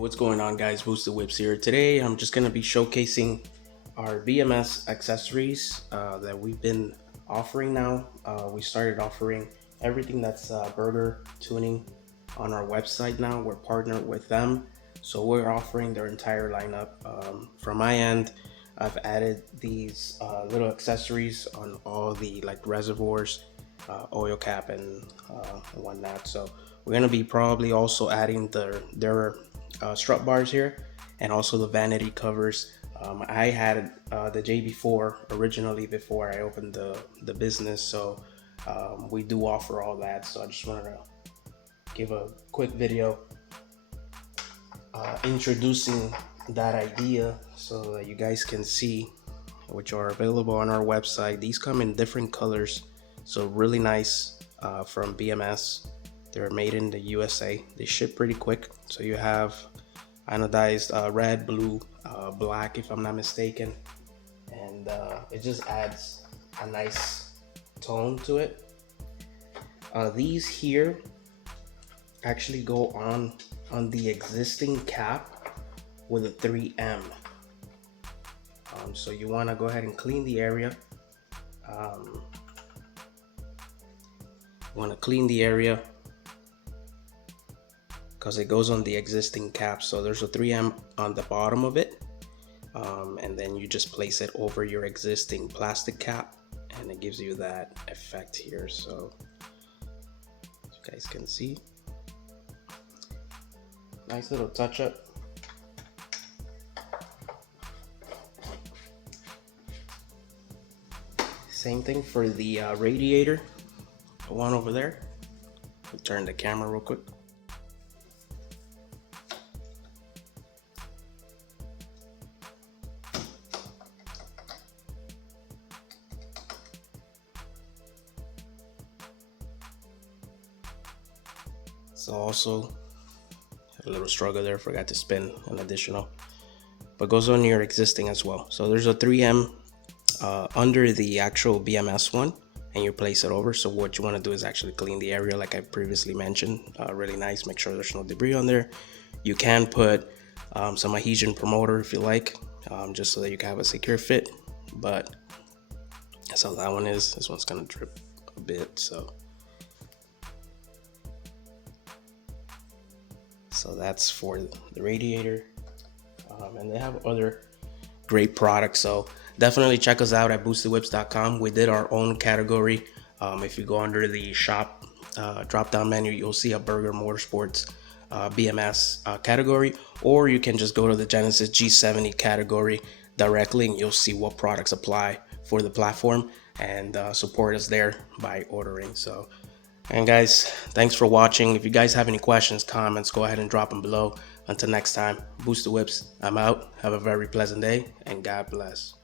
What's going on, guys? Boosted Whips here. Today I'm just going to be showcasing our BMS accessories that we've been offering now. We started offering everything that's burger tuning on our website now. We're partnered with them, so we're offering their entire lineup. From my end, I've added these little accessories on all the reservoirs, oil cap, and whatnot. So we're going to be probably also adding their strut bars here, and also the vanity covers. I had the JB4 originally before I opened the business, so we do offer all that. So I just wanted to give a quick video introducing that idea so that you guys can see, which are available on our website. These come in different colors, so really nice, from BMS. They're made in the USA. They ship pretty quick. So you have anodized red, blue, black, if I'm not mistaken, and it just adds a nice tone to it. These here actually go on the existing cap with a 3M. So you want to go ahead and clean the area. Because it goes on the existing cap. So there's a 3M on the bottom of it, and then you just place it over your existing plastic cap, and it gives you that effect here. So as you guys can see, nice little touch up. Same thing for the radiator, the one over there. We'll turn the camera real quick. So also a little struggle there, forgot to spin an additional, but goes on your existing as well. So there's a 3M under the actual BMS one, and you place it over. So what you want to do is actually clean the area like I previously mentioned. Really nice, make sure there's no debris on there. You can put some adhesion promoter if you like, just so that you can have a secure fit, but that's how that one is. This one's gonna drip a bit, so that's for the radiator. And they have other great products, so definitely check us out at boostedwhips.com. We did our own category. If you go under the shop drop down menu, you'll see a BurgerMotorSports BMS category, or you can just go to the Genesis G70 category directly, and you'll see what products apply for the platform, and support us there by ordering. So, and guys, thanks for watching. If you guys have any questions, comments, go ahead and drop them below. Until next time, Boosted Whips, I'm out. Have a very pleasant day, and God bless.